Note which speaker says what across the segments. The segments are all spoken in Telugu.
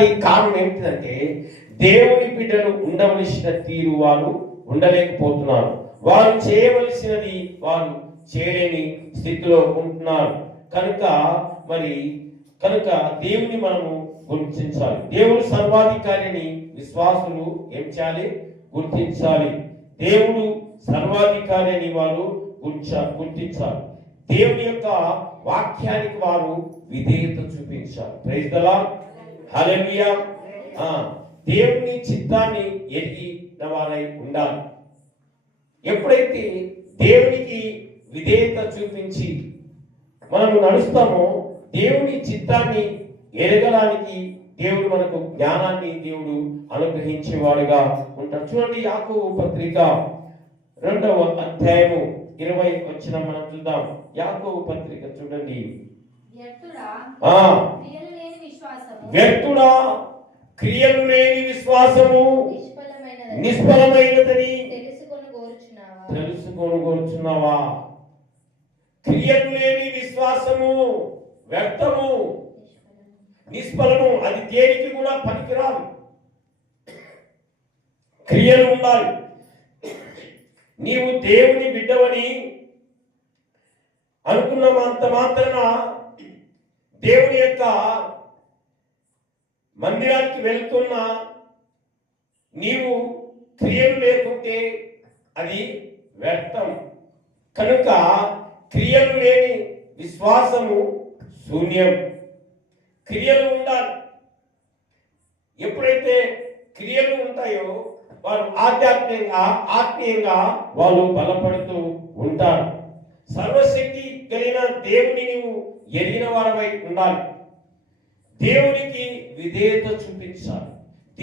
Speaker 1: దానికి కారణం ఏంటంటే దేవుని బిడ్డలు ఉండవలసిన తీరు వారు ఉండలేకపోతున్నారు. వారు చేయవలసినది వారు చేయలేని స్థితిలో ఉంటున్నారు. కనుక మరి కనుక దేవుని మనము గుర్తించాలి. దేవుడు సర్వాధికారిని విశ్వాసులు ఏం చేయాలి? గుర్తించాలి. దేవుడు సర్వాధికారి అని వారు గుర్తించాలి. దేవుని యొక్క వాక్యానికి వారు విధేయత చూపించాలి. ప్రైజ్ దలా దేవుని చిత్తాన్ని ఎరిగిన వారై ఉండాలి. ఎప్పుడైతే దేవునికి విధేయత చూపించి మనము నడుస్తామో దేవుని చిత్తాన్ని ఎరగడానికి దేవుడు మనకు జ్ఞానాన్ని దేవుడు అనుగ్రహించేవాడుగా ఉంటాడు. చూడండి యాకోబు పత్రిక రెండవ అధ్యాయము ఇరవై వచ్చిన మనం చూద్దాం. యాకోబు పత్రిక చూడండి.
Speaker 2: వ్యర్థుడా క్రియలు లేని విశ్వాసము నిష్ఫలమైనదని తెలుసుకొని కోరుచున్నావా?
Speaker 1: క్రియలు లేని విశ్వాసము వ్యర్థము నిష్ఫలము అది దేనికి కూడా పనికిరాదు. క్రియలు ఉండాలి. నీవు దేవుని బిడ్డవని అనుకున్నంత మాత్రాన దేవుని యొక్క మందిరానికి వెళ్తున్నా నీవు క్రియలు లేకుంటే అది వ్యర్థం. కనుక క్రియలు లేని విశ్వాసము శూన్యం. క్రియలు ఉండాలి. ఎప్పుడైతే క్రియలు ఉంటాయో వారు ఆధ్యాత్మికంగా ఆత్మీయంగా వాళ్ళు బలపడుతూ ఉంటారు. సర్వశక్తి కలిగిన దేవుని నీవు ఎరిగిన వారమై ఉండాలి. దేవునికి విధేయత చూపించాలి.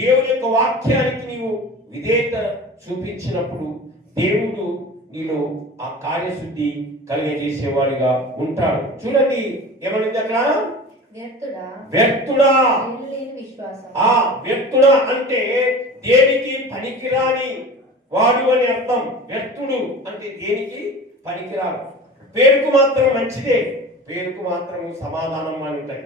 Speaker 1: దేవుని యొక్క వాక్యానికి నీవు విధేయత చూపించినప్పుడు దేవుడు నీలో ఆ కార్యశుద్ధి కలిగజేసేవాడిగా ఉంటాడు. చూడండి ఏమనింది అక్కడ? వ్యక్తుడా ఆ వ్యక్తుడా అంటే దేనికి పనికిరాని వాడు అని అర్థం. వ్యక్తుడు అంటే దేనికి పనికిరాడు? పేరుకు మాత్రం మంచిదే. పేరుకు మాత్రం సమాధానం అని ఉంటాయి.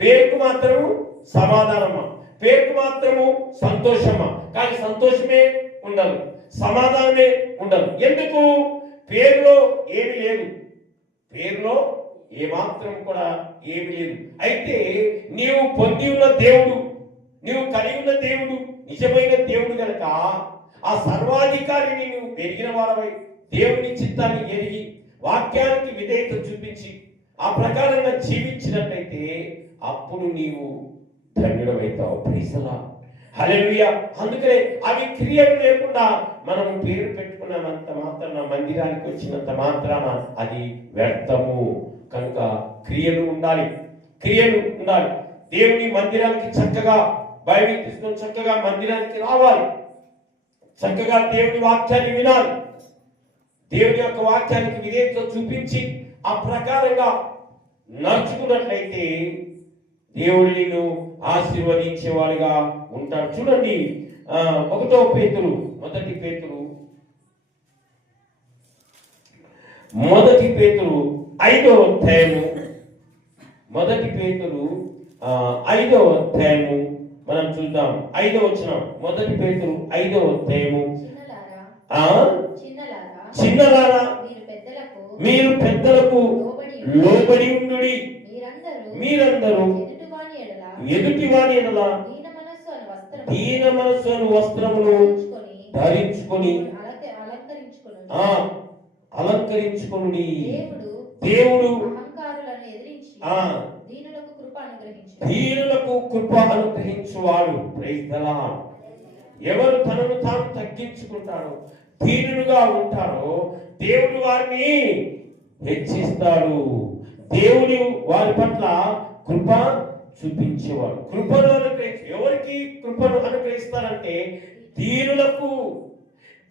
Speaker 1: పేరుకు మాత్రము సమాధానమా? పేరుకు మాత్రము సంతోషమా? కానీ సంతోషమే ఉండదు. సమాధానమే ఉండదు. ఎందుకు? పేరులో ఏమి లేదు. పేరులో ఏమాత్రం కూడా ఏమి లేదు. అయితే నీవు పొంది ఉన్న దేవుడు నీవు కలిగి ఉన్న దేవుడు నిజమైన దేవుడు కనుక ఆ సర్వాధికారిని నువ్వు పెరిగిన వారవై దేవుని చిత్తాన్ని ఎరిగి వాక్యానికి విధేయత చూపించి ఆ ప్రకారంగా జీవించినట్లయితే అప్పుడు నీవు ధన్యుడమైతావు. ప్రీసలా హల్లెలూయా అందుకనే అవి క్రియలు లేకుండా మనం పేరు పెట్టుకున్నంత మాత్రాన మందిరానికి వచ్చినంత మాత్రాన అది వ్యర్థము. కనుక క్రియలు ఉండాలి. క్రియలు ఉండాలి. దేవుని మందిరానికి చక్కగా బైబిల్ తీసుకొని చక్కగా మందిరానికి రావాలి. చక్కగా దేవుని వాక్యాన్ని వినాలి. దేవుని యొక్క వాక్యానికి విధేయత చూపించి ఆ ప్రకారంగా నడుచుకున్నట్లయితే దేవుడు నిన్ను ఆశీర్వదించేవాడిగా ఉంటాడు. చూడండి ఒకటో పేతురు మొదటి పేతురు. మొదటి పేతురు ఐదో అధ్యాయము. మొదటి పేతురు ఆ, ఐదో అధ్యాయము. మనం చూద్దాం. ఐదో వచనం. మొదటి పేతురు ఐదో అధ్యాయము.
Speaker 2: చిన్నలారా? మీరు పెద్దలకు లోబడి
Speaker 1: ఉండు.
Speaker 2: మీరందరూ
Speaker 1: ఎదుటి ఎడల?
Speaker 2: దీన మనస్సు అని వస్త్రం
Speaker 1: దీన మనస్సును వస్త్రమును
Speaker 2: ధరించుకొని
Speaker 1: ధరించుకొని
Speaker 2: అలంక- అలంకరించుకొని దేవుడు దీనులకు కృప
Speaker 1: అనుగ్రహించువాడు. Praise the Lord. ఎవరు తనను తాను తగ్గించుకుంటాడో దీనుడుగా ఉంటాడో దేవుడు వారిని హెచ్చిస్తాడు. దేవుడు వారి పట్ల కృప చూపించేవాడు. కృపను అనుగ్రహించి ఎవరికి కృపను అనుగ్రహిస్తాడంటే దీనులకు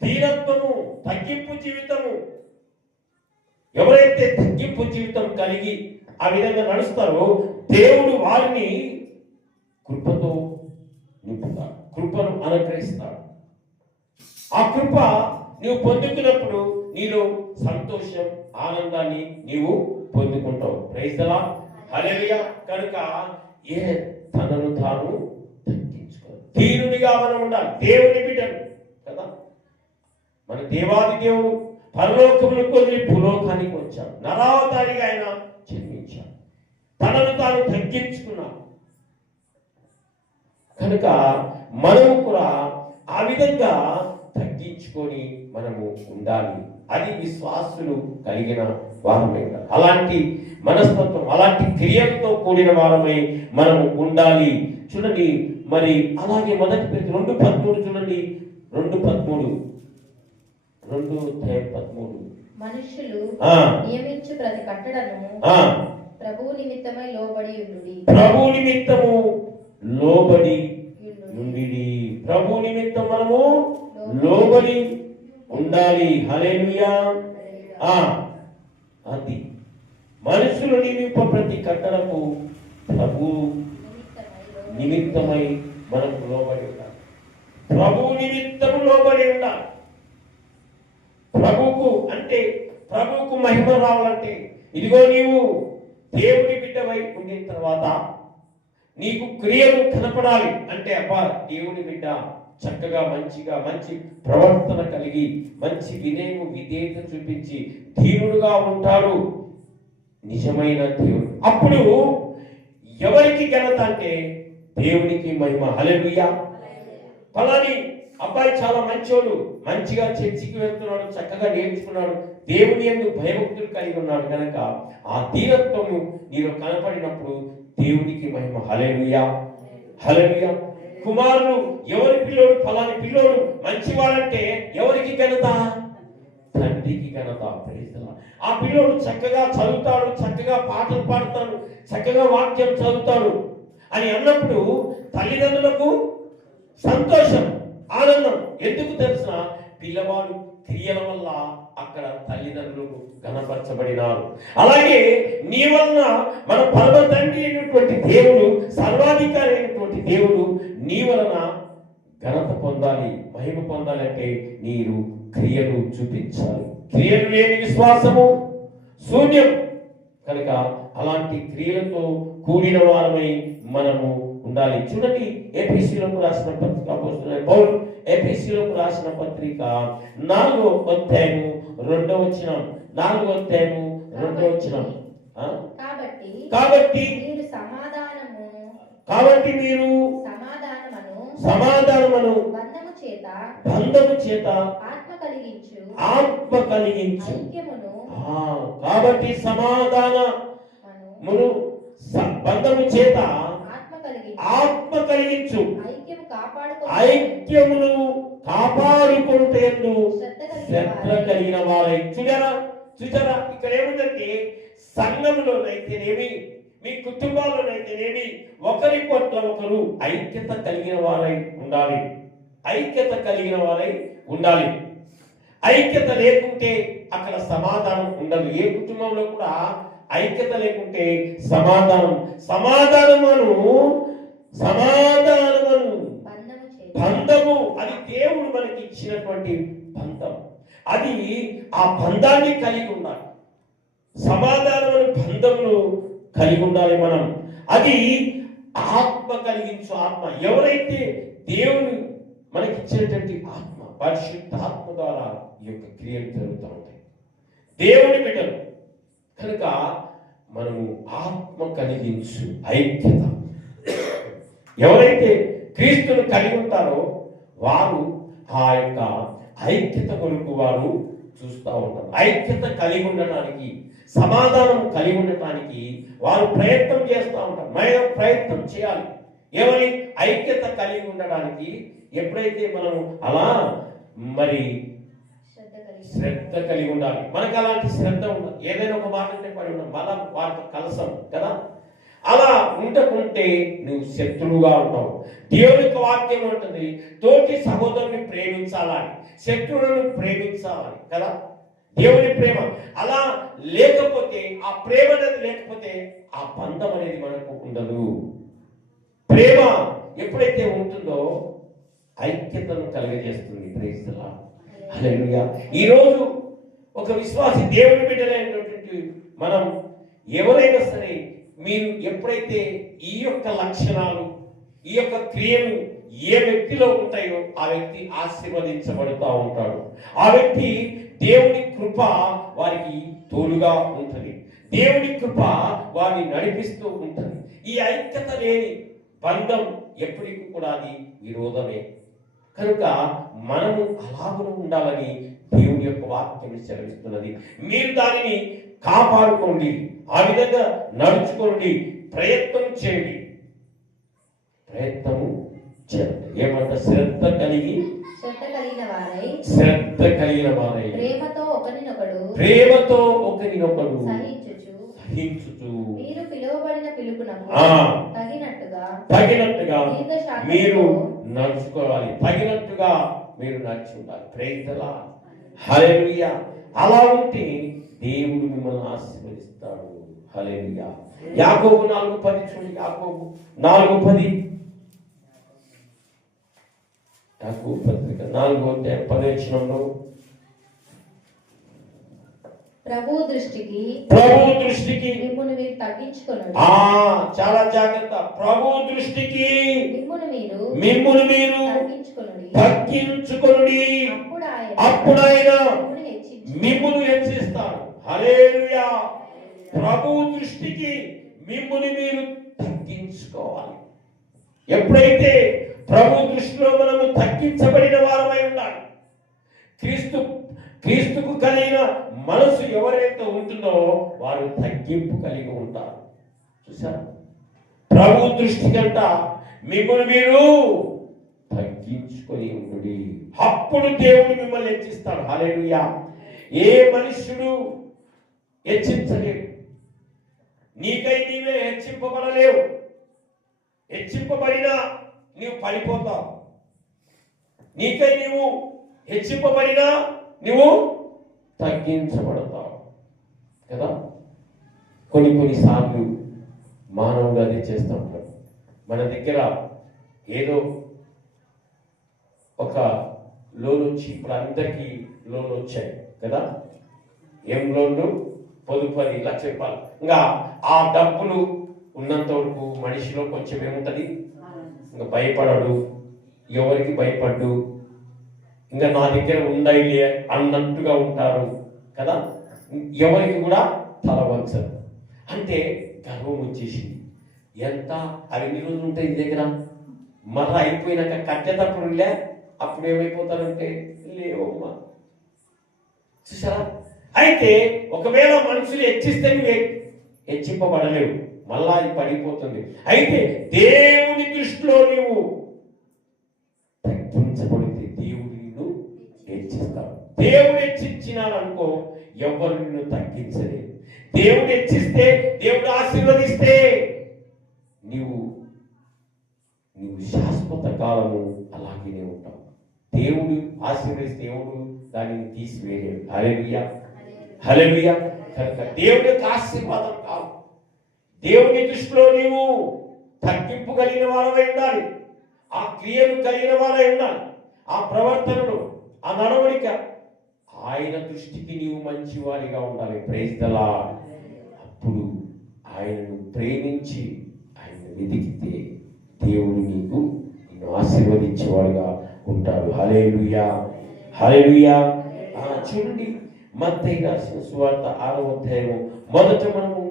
Speaker 1: దీనత్వము తగ్గింపు జీవితము. ఎవరైతే తగ్గింపు జీవితం కలిగి ఆ విధంగా నడుస్తారో దేవుడు వారిని కృపతో నింపుతాడు. కృపను అనుగ్రహిస్తాడు. ఆ కృప నీవు పొందుకున్నప్పుడు నీలో సంతోషం ఆనందాన్ని నీవు పొందుకుంటావు. Praise hallelujah. కనుక ఏ తనను తాను తగ్గించుకోవాలి దీనునిగా మనం ఉండాలి. దేవుని బిడ్డలు కదా? మన దేవాది దేవుడు పరలోకములకు వదిలి భూలోకానికి వచ్చాడు. నరావతారిగా ఆయన జన్మించాడు. తనను తాను తగ్గించుకున్నాడు. కనుక మనము కూడా ఆ విధంగా తగ్గించుకొని మనము ఉండాలి. అది విశ్వాసులు కలిగిన వారమే. అలాంటి మనస్తత్వం అలాంటి క్రియలతో కూడిన వారమై మనము ఉండాలి. చూడండి మరి అలాగే మొదటి పేరు రెండు పదమూడు చూడండి. రెండు పదమూడు. రెండు పదమూడు.
Speaker 2: నియమించు ప్రతి నిమిత్తమై లోబడి ఉండుడి.
Speaker 1: ప్రభు నిమిత్తము లోబడి. నుండిడి ప్రభు నిమిత్తం మనము లోబడి ఉండాలి. హల్లెలూయా. ఆ. అది మనసులో నిమిప్ప ప్రతి కట్టడకు ప్రభు
Speaker 2: నిమిత్తమై
Speaker 1: నిమిత్తమై మనకు లోబడి ఉండాలి ప్రభు నిమిత్తము లోబడి ఉండాలి ప్రభుకు అంటే ప్రభుకు మహిమ రావాలంటే ఇదిగో నీవు దేవుని బిడ్డవై ఉండిన తర్వాత నీకు క్రియలు కనపడాలి అంటే అబ్బా దేవుని బిడ్డ చక్కగా మంచిగా మంచి ప్రవర్తన కలిగి మంచి వినయము విధేయత చూపించి దీవుడుగా ఉంటాడు. నిజమైన దేవుడు. అప్పుడు ఎవరికి ఘనత అంటే దేవునికి మహిమ. హలెలుయా ఫలాని అబ్బాయి చాలా మంచోడు. మంచిగా చర్చికి వెళ్తున్నాడు చక్కగా నేర్చుకున్నాడు. దేవుని ఎందు భయభక్తులు కలిగి ఉన్నాడు కనుక ఆ దీనత్వము నీలో కనపడినప్పుడు దేవునికి మహిమ. హలెలుయా హలెలుయా కుమారుడు ఎవరి పిల్లోడు ఫలాని పిల్లోడు మంచివాడంటే ఎవరికి ఘనత? తండ్రికి ఘనత. ఆ పిల్లోడు చక్కగా చదువుతాడు చక్కగా పాటలు పాడతాడు చక్కగా వాక్యం చదువుతాడు అని అన్నప్పుడు తల్లిదండ్రులకు సంతోషం ఆనందం. ఎందుకు తెలిసిన? పిల్లవాడు క్రియల వల్ల అక్కడ తల్లిదండ్రులు గణపరచబడినారు అలాగే నీ వలన మన పరమ తండ్రి అయినటువంటి దేవుడు సర్వాధికారి అయినటువంటి దేవుడు నీ వలన ఘనత పొందాలి మహిమ పొందాలంటే నీరు క్రియలు చూపించాలి. క్రియలు లేని విశ్వాసము శూన్యం. కనుక అలాంటి క్రియలతో కూడిన వారమై మనము ఉండాలి. చూడండి ఏపీసీలకు రాసిన పత్రిక పౌలు ఏపీసీలకు రాసిన పత్రిక నాలుగో అధ్యాయము రెండో వచ్చిన నాలుగో అధ్యాయము రెండో వచ్చిన
Speaker 2: కాబట్టి
Speaker 1: కాబట్టి
Speaker 2: మీరు సమాధానమును బంధము చేత
Speaker 1: బంధము చేత
Speaker 2: ఆత్మ కలిగించు
Speaker 1: ఆత్మ కలిగించు.
Speaker 2: ఐక్యమును
Speaker 1: ఆ, కాబట్టి సమాధానమును
Speaker 2: మను
Speaker 1: బంధము చేత
Speaker 2: ఆత్మ కలిగించు
Speaker 1: ఆత్మ కలిగించు.
Speaker 2: ఐక్యము కాపాడుకో
Speaker 1: ఐక్యమును కాపాడుకుంటేందు
Speaker 2: శ్రద్ధ కలిగిన
Speaker 1: వారై. చూడారా చూసారా ఇక్కడ ఏముందంటే సంఘంలోనైతేనేమి మీ కుటుంబాల్లోనైతేనేమి ఒకరి పట్ల ఒకరు ఐక్యత కలిగిన వారై ఉండాలి. ఐక్యత కలిగిన వారై ఉండాలి. ఐక్యత లేకుంటే అక్కడ సమాధానం ఉండదు. ఏ కుటుంబంలో కూడా ఐక్యత లేకుంటే సమాధానం సమాధానమును సమాధానమును
Speaker 2: బంధము
Speaker 1: అది దేవుడు మనకి ఇచ్చినటువంటి బంధం. అది ఆ బంధాన్ని కలిగి ఉండాలి. సమాధానమైన బంధమును కలిగి ఉండాలి మనం. అది ఆత్మ కలిగించు ఆత్మ. ఎవరైతే దేవుని మనకిచ్చేటువంటి ఆత్మ పరిశుద్ధ ఆత్మ ద్వారా ఈ యొక్క క్రియలు జరుగుతూ ఉంటాయి. దేవుని బిడ్డలు. కనుక మనము ఆత్మ కలిగించు ఐక్యత. ఎవరైతే క్రీస్తును కలిగి ఉంటారో వారు ఆ యొక్క ఐక్యత కొరకు వారు చూస్తూ ఉంటారు. ఐక్యత కలిగి ఉండడానికి సమాధానం కలిగి ఉండటానికి వారు ప్రయత్నం చేస్తూ ఉంటారు. మనం ప్రయత్నం చేయాలి. ఏమని ఐక్యత కలిగి ఉండడానికి ఎప్పుడైతే మనం అలా మరి
Speaker 2: శ్రద్ధ కలిగి
Speaker 1: ఉండాలి. మనకు అలాంటి శ్రద్ధ ఉండదు. ఏదైనా ఒక మాట అంటే పడి ఉన్నాం మళ్ళా వాటి కలసం కదా? అలా ఉండకుంటే నువ్వు శత్రువుగా ఉంటావు. దేవుని యొక్క వాక్యం ఉంటుంది తోటి సహోదరుని ప్రేమించాలని శత్రువులను ప్రేమించాలని కదా? దేవుని ప్రేమ. అలా లేకపోతే ఆ ప్రేమ అనేది లేకపోతే ఆ బంధం అనేది మనకు ఉండదు. ప్రేమ ఎప్పుడైతే ఉంటుందో ఐక్యతను కలిగజేస్తుంది. ప్రేస్తలా హల్లెలూయా ఈరోజు ఒక విశ్వాసి దేవుని బిడ్డలైనటువంటి మనం ఎవరైనా సరే మీరు ఎప్పుడైతే ఈ యొక్క లక్షణాలు ఈ యొక్క క్రియలు ఏ వ్యక్తిలో ఉంటాయో ఆ వ్యక్తి ఆశీర్వదించబడుతూ ఉంటాడు. ఆ వ్యక్తి దేవుని కృప వారికి తోడుగా ఉంటుంది. దేవుని కృప వారిని నడిపిస్తూ ఉంటుంది. ఈ ఐక్యత లేని బంధం ఎప్పటికీ కూడా అది విరోధమే. కనుక మనము అలాగూ ఉండాలని దేవుని యొక్క వాక్యం సెలవిస్తున్నది. మీరు దానిని కాపాడుకోండి. ఆ విధంగా నడుచుకోండి. ప్రయత్నం చేయండి. ప్రయత్నము చేయండి. ఏమంట శ్రద్ధ కలిగి
Speaker 2: శ్రద్ధ కలిగిన వారై
Speaker 1: శ్రద్ధ కలిగిన వారై
Speaker 2: ప్రేమతో ఒకరినొకడు
Speaker 1: ప్రేమతో ఒకరినొకరు
Speaker 2: సహించుచు.
Speaker 1: సహించుచు.
Speaker 2: మీరు పిలువబడిన పిలుపునకు. తగినట్టుగా
Speaker 1: తగినట్టుగా మీరు నడుచుకోవాలి. తగినట్టుగా మీరు నడుచుకుంటారు ప్రేతలా హల్లెలూయా అలా ఉంటే దేవుడు మిమ్మల్ని ఆశీర్వదిస్తాడు. హల్లెలూయా యాకోబు నాలుగు పది చూడండి యాకోబు నాలుగు పది. యాకోబు పత్రిక నాలుగో అధ్యాయం పదవచనంలో
Speaker 2: ప్రభు దృష్టికి
Speaker 1: ప్రభు దృష్టికి
Speaker 2: మిమ్మును మీరు తగ్గించుకొనుడి.
Speaker 1: ఆ చాలా జాగ్రత్త. ప్రభు దృష్టికి
Speaker 2: మిమ్మును మీరు
Speaker 1: మిమ్మును మీరు
Speaker 2: తగ్గించుకొనుడి.
Speaker 1: తగ్గించుకొనుడి.
Speaker 2: అప్పుడు ఆయన
Speaker 1: అప్పుడు ఆయన
Speaker 2: మిమ్మును
Speaker 1: హెచ్చిస్తాడు. హల్లెలూయా. ప్రభు దృష్టికి మిమ్ముని మీరు తగ్గించుకోవాలి. ఎప్పుడైతే ప్రభు దృష్టిలో మనము తగ్గించబడిన వారమై ఉండాలి. క్రీస్తు క్రీస్తుకు కలిగిన మనసు ఎవరైతే ఉంటుందో వారు తగ్గింపు కలిగి ఉంటారు. చూసారు ప్రభు దృష్టి కంట మిమ్మల్ని మీరు తగ్గించుకొని ఉండి అప్పుడు దేవుడు మిమ్మల్ని హెచ్చిస్తాడు. హల్లెలూయా. ఏ మనుష్యుడు హెచ్చించలేడు. నీకై నీవే హెచ్చింపబడలేవు. హెచ్చింపబడినా నీవు పడిపోతావు. నీకై నీవు హెచ్చింపబడినా నువ్వు తగ్గించబడతావు. కదా? కొన్ని కొన్నిసార్లు మానవుడు అది చేస్తూ ఉంటాడు. మన దగ్గర ఏదో ఒక లోన్ వచ్చి ఇప్పుడు అందరికీ లోన్ వచ్చాయి. కదా? ఏం లోన్లు? పొదుపు అది లక్ష రూపాయలు. ఇంకా ఆ డబ్బులు ఉన్నంత వరకు మనిషిలో కొంచెం ఏముంటుంది? భయపడడు. ఎవరికి భయపడ్డు? ఇంకా నా దగ్గర ఉండాయిలే అన్నట్టుగా ఉంటారు కదా? ఎవరికి కూడా తలవంచరు. అంటే గర్వం వచ్చేసింది. ఎంత? అవి ఎన్ని రోజులు ఉంటాయి ఈ దగ్గర? మళ్ళీ అయిపోయినాక కట్టేటప్పుడు లే అప్పుడు ఏమైపోతారంటే లేవమ్మా. చూసారా? అయితే ఒకవేళ మనుషులు హెచ్చిస్తే నువ్వు హెచ్చింపబడలేవు. మళ్ళా అది పడిపోతుంది. అయితే దేవుని దృష్టిలో నీవు తగ్గించబడితే దేవుడు నిన్ను హెచ్చిస్తాడు దేవుడు హెచ్చించినాడు అనుకో ఎవరు నిన్ను తగ్గించలేదు. దేవుడు హెచ్చిస్తే దేవుడు ఆశీర్వదిస్తే నీవు నీవు శాశ్వత కాలము అలాగే ఉంటావు. దేవుడు ఆశీర్వదిస్తే దేవుడు దానిని తీసివేయలేడు. హల్లెలూయా. హల్లెలూయా. కనుక దేవుడి యొక్క ఆశీర్వాదం కావు దేవుని దృష్టిలో నీవు తగ్గింపు కలిగిన వాడవై ఉండాలి. ఆ క్రియలు కలిగిన వాడై ఉండాలి. ఆ ప్రవర్తనలు ఆ నడవడిక ఆయన దృష్టికి నీవు మంచివాడిగా ఉండాలి. ప్రేస్తలా అప్పుడు ఆయనను ప్రేమించి ఆయన వెతికితే దేవుడు నీకు నిన్ను ఆశీర్వదించేవాడుగా ఉంటాడు. హలేలుయా హలేలుయా ఆ, చూడండి. మత్తయి రాసిన సువార్త ఆరో అధ్యాయము. మొదట మనము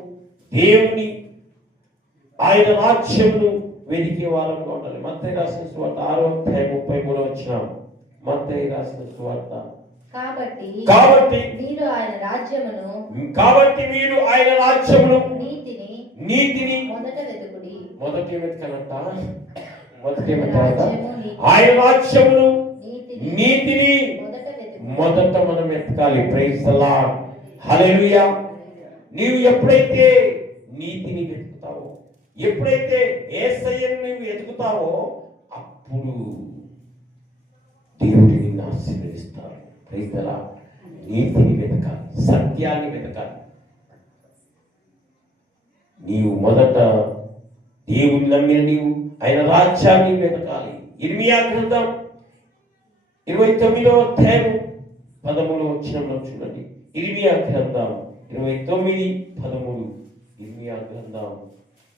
Speaker 1: దేవుని ఆయన రాజ్యమును వెదికే వారంగా ఉండాలి. మత్తయి రాసిన సువార్త ఆరో అధ్యాయం ముప్పై మూడో వచ్చిన మత్తయి రాసిన సువార్త.
Speaker 2: కాబట్టి
Speaker 1: కాబట్టి
Speaker 2: మీరు ఆయన రాజ్యమును
Speaker 1: కాబట్టి మీరు ఆయన రాజ్యమును
Speaker 2: నీతిని
Speaker 1: నీతిని
Speaker 2: మొదట వెతుకుడి.
Speaker 1: మొదటి వెతకనంట మొదటి
Speaker 2: ఆయన
Speaker 1: రాజ్యమును
Speaker 2: నీతిని మొదట
Speaker 1: మనం ఎతకాలి ప్రైజ్ అలా హల్లెలూయా నీవు ఎప్పుడైతే నీతిని వెతుకుతావో ఎప్పుడైతే ఏసయ్యను నువ్వు వెతుకుతావో అప్పుడు దేవుడు నిన్ను ఆశీర్వదిస్తాడు. ప్రైతలా నీతిని వెతకాలి సత్యాన్ని వెతకాలి. నీవు మొదట దేవుని నమ్మిన నీవు ఆయన రాజ్యాన్ని వెతకాలి. ఇర్మియా గ్రంథం ఇరవై తొమ్మిదో అధ్యాయం పదమూడు వచ్చినంలో చూడండి. ఇర్మియా గ్రంథం ఇరవై తొమ్మిది పదమూడు. ఇర్మియా గ్రంథం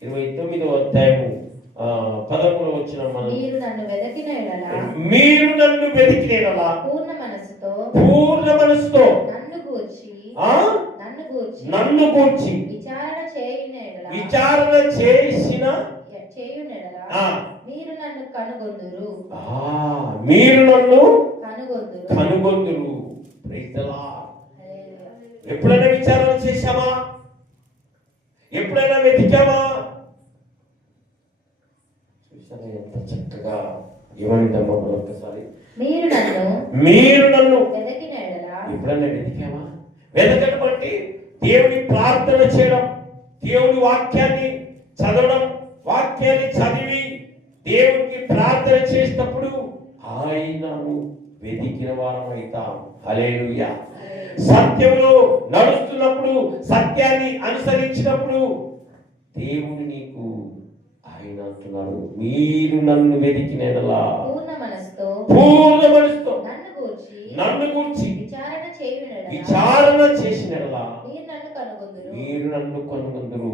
Speaker 1: ఇరవై తొమ్మిదో అధ్యాయము ఆ, పదమూడవ వచ్చిన మనం
Speaker 2: మీరు నన్ను వెదకిన ఎడల
Speaker 1: మీరు నన్ను వెతికినేలా
Speaker 2: పూర్ణ మనసుతో
Speaker 1: పూర్ణ మనసుతో
Speaker 2: నన్ను గూర్చి
Speaker 1: ఆ?
Speaker 2: నన్ను గూర్చి
Speaker 1: నన్ను కూర్చి
Speaker 2: విచారణ చేయున ఎడల
Speaker 1: విచారణ చేసిన
Speaker 2: చేయున ఎడల
Speaker 1: ఆ,
Speaker 2: మీరు నన్ను కనుగొందురు.
Speaker 1: ఆ, మీరు నన్ను
Speaker 2: కనుగొందురు.
Speaker 1: కనుగొందురు.
Speaker 2: హల్లెలూయా.
Speaker 1: ఎప్పుడైనా విచారణ చేశామా? ఎప్పుడైనా వెతికామా చూసారా ఎంత చక్కగా ఏమనిందమ్మా మరొకసారి
Speaker 2: మీరు నన్ను
Speaker 1: మీరు నన్ను ఎప్పుడైనా వెతికామా వెతకడం అంటే దేవుని ప్రార్థన చేయడం దేవుని వాక్యాన్ని చదవడం వాక్యాన్ని చదివి దేవునికి ప్రార్థన చేసినప్పుడు ఆయనను వెతికిన వారం అవుతాం హల్లెలూయా. సత్యంలో నడుస్తున్నప్పుడు సత్యాన్ని అనుసరించినప్పుడు దేవుడు నీకు ఆయన అంటున్నాడు మీరు నన్ను వెతికినలా
Speaker 2: పూర్ణ మనసుతో
Speaker 1: పూర్ణ మనసుతో
Speaker 2: నన్ను గూర్చి విచారణ
Speaker 1: చేసినలా
Speaker 2: మీరు నన్ను కనుగొందురు.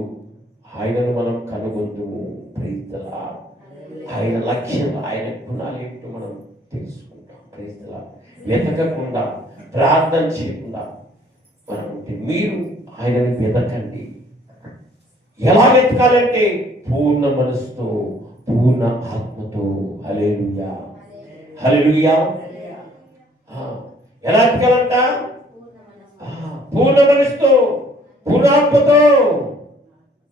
Speaker 1: ఆయనను మనం కనుగొందుము. ప్రీతలా ఆయన లక్ష్యం ఆయన గుణాలు ఏంటో మనం తెలుసుకుంటాం ప్రీతలా వెతకకుండా ప్రార్థన చేయకుండా మనం ఉంటే మీరు ఆయనను వెతకండి. ఎలా వెతకాలంటే పూర్ణ మనసుతో పూర్ణ ఆత్మతో. హలేలుయా హలేలుయా ఎలా వెతకాలంట?
Speaker 2: పూర్ణ
Speaker 1: మనసుతో పూర్ణాత్మతో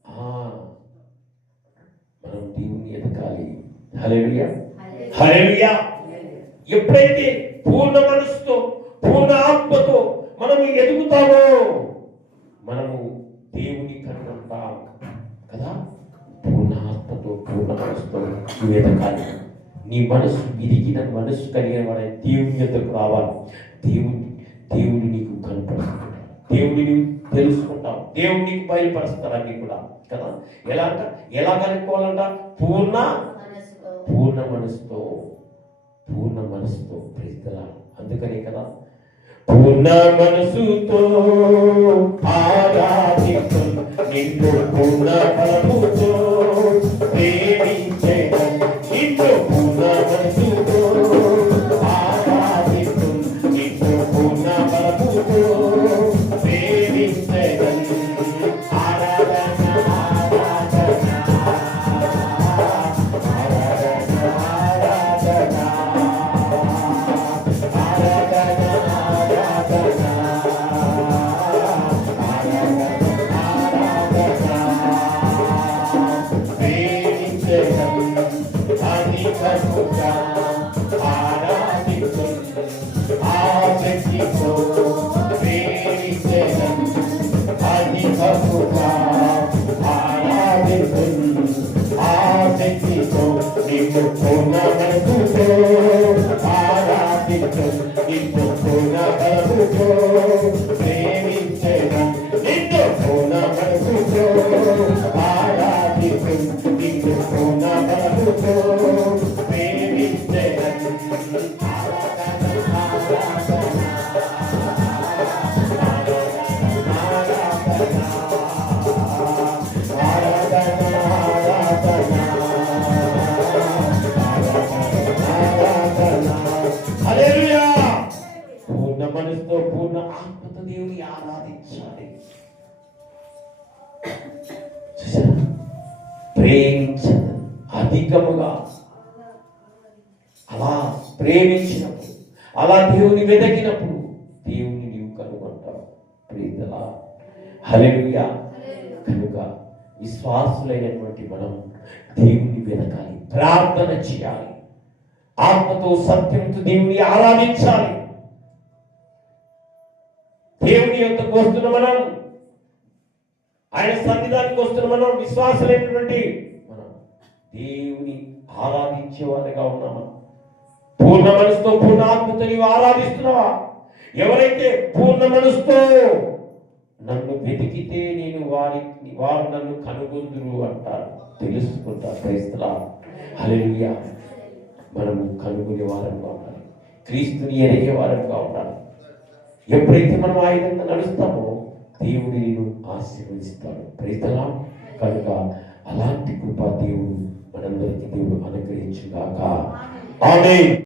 Speaker 1: ఆ, మనం దేవుని ఎదగాలి హల్లెలూయా.
Speaker 2: హల్లెలూయా.
Speaker 1: ఎప్పుడైతే పూర్ణ మనసుతో పూర్ణ ఆత్మతో మనము ఎదుగుతామో మనము దేవుని కనుగొంటాం కదా? పూర్ణ ఆత్మతో పూర్ణ మనసుతో నువ్వు ఎదగాలి నీ మనసు విరిగిన మనసు కలిగిన వాడే దేవుని యొద్దకు రావాలి. దేవుని దేవుడు నీకు కనపడుతుంది దేవుడిని నువ్వు తెలుసుకుంటావు. దేవుడు నీకు బయలుపరుస్తాడు అన్ని కూడా. కదా? ఎలా అంట? ఎలా కనుక్కోవాలంట? పూర్ణ పూర్ణ మనసుతో పూర్ణ మనసుతో ప్రీస్తలా అందుకనే కదా పూర్ణ మనసుతో ఆరాధిస్తూ నిన్ను పూర్ణ బలముతో ప్రేమించడం మనసుతో పూర్ణ ఆత్మతో దేవుని ఆరాధించాలి. ప్రేమించదు. అధికముగా. అలా ప్రేమించినప్పుడు అలా దేవుని వెదకినప్పుడు దేవుని నీవు కనుగొంటావు. ప్రీతలా. హల్లెలూయా. కనుక విశ్వాసులైనటువంటి మనం దేవుని వెతకాలి ప్రార్థన చేయాలి. ఆత్మతో సత్యంతో దేవుని ఆరాధించాలి. దేవుని యొక్కకు వస్తున్న మనం ఆయన సన్నిధానికి వస్తున్న మనం విశ్వాసమైనటువంటి మనం దేవుని ఆరాధించే వాళ్ళగా ఉన్నామా? పూర్ణ మనసుతో పూర్ణ ఆత్మతో నీవు ఆరాధిస్తున్నావా? ఎవరైతే పూర్ణ మనసుతో నన్ను వెతికితే నేను వారి వారు నన్ను కనుగొందురు అంటారు. తెలుసుకుంటారు క్రైస్తలా హల్లెలూయా. మనము కనుగొనే వారంగా ఉండాలి. క్రీస్తుని ఎరిగే వారంగా ఉండాలి. ఎప్పుడైతే మనం ఆ విధంగా నడుస్తామో దేవుడు నేను ఆశీర్వదిస్తాడు. ప్రైతలా కనుక అలాంటి కృప దేవుడు మన మనందరికీ దేవుడు అనుగ్రహించుగాక. ఆమేన్.